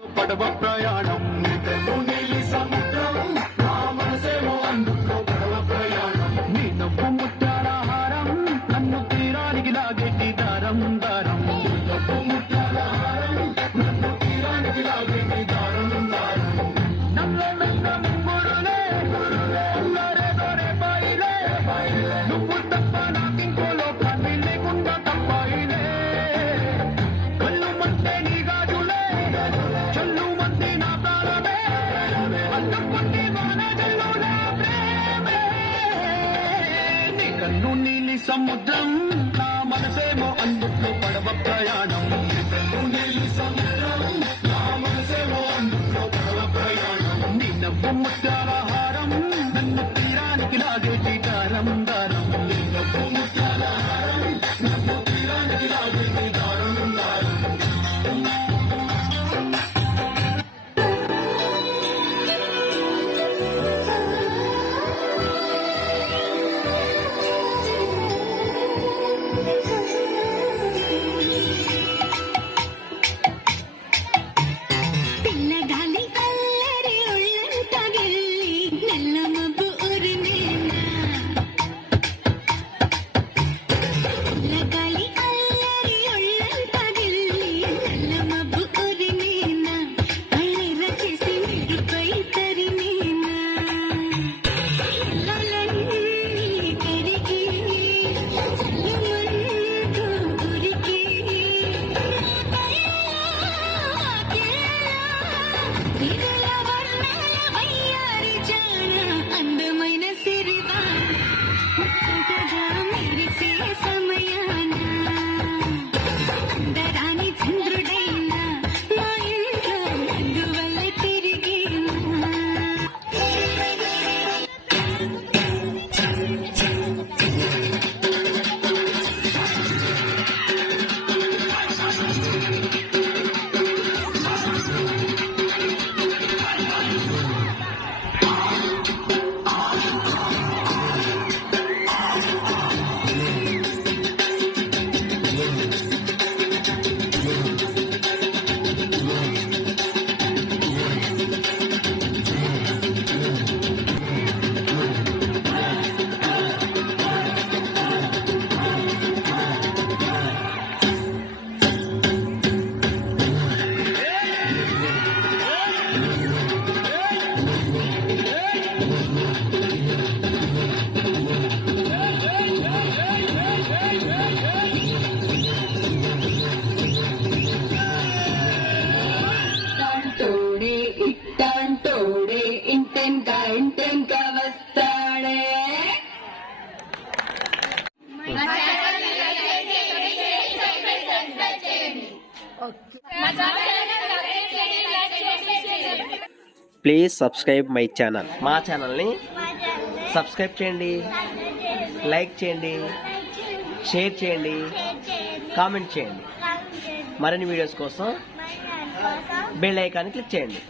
పడవ ప్రయాణం నీలి సముద్రం నా మనసేమో అందులో పడవ ప్రయాణం నీ నవ్వు ముత్యాల హారం నన్ను తీరానికి లాగేటి దారం దారం నవ్వు ముత్యాల హారం నన్ను తీరానికి లాగేటి దారం దారం నన్ను నన్న ముగ్గురులే ఉన్నారే దొరే బాయిలే నువ్వు తప్ప నాకింకో లోకాన్ని లేకుండా తప్పాయిలే కళ్ళు మంటే నీ గాజులే చల్లు మంది నా ప్రాణమే అడ్డుకుంటే వాన జల్లుల ప్రేమే నీ కన్ను నీలి సముద్రం నా మనసేమో అందుట్లో పడవ ప్రయాణం నీ కన్ను నీలి సముద్రం నా మనసేమో అందుట్లో పడవ ప్రయాణం నీ నవ్వు ముత్యాల హారం నన్ను తీరానికి లాగేటి దారం దారం నీ నవ్వు ముత్యాల హారం నన్ను తీరానికి లాగేటి దారం దారం పిల్లగాలి అల్లరి ఒళ్ళంతా గిల్లి నల్ల మబ్బు ఉరిమేనా పిల్లగాలి అల్లరి ఒళ్ళంతా గిల్లి నల్ల మబ్బు ఉరిమేనా అల్లెర చేసి మెరుపై తరిమేనా ఇల్లలన్నీ కరిగి చల్లమంటూ ఉరికి విరుల వర్ణాల వయ్యారి జాన అందమైన సిరివా ముచ్చటగా మెరిసే సమయాన అందరాని చంద్రుడైనా మా ఇంట్లో అందువల్ల తిరిగేనా ఇట్టాంటోడే ఇట్టాంటోడే ఇంటెంకా వస్తాడే ప్లీజ్ సబ్స్క్రైబ్ మై ఛానల్. మా ఛానల్ని సబ్స్క్రైబ్ చేయండి, లైక్ చేయండి, షేర్ చేయండి, కామెంట్ చేయండి. మరిన్ని వీడియోస్ కోసం బెల్ ఐకాన్ క్లిక్ చేయండి.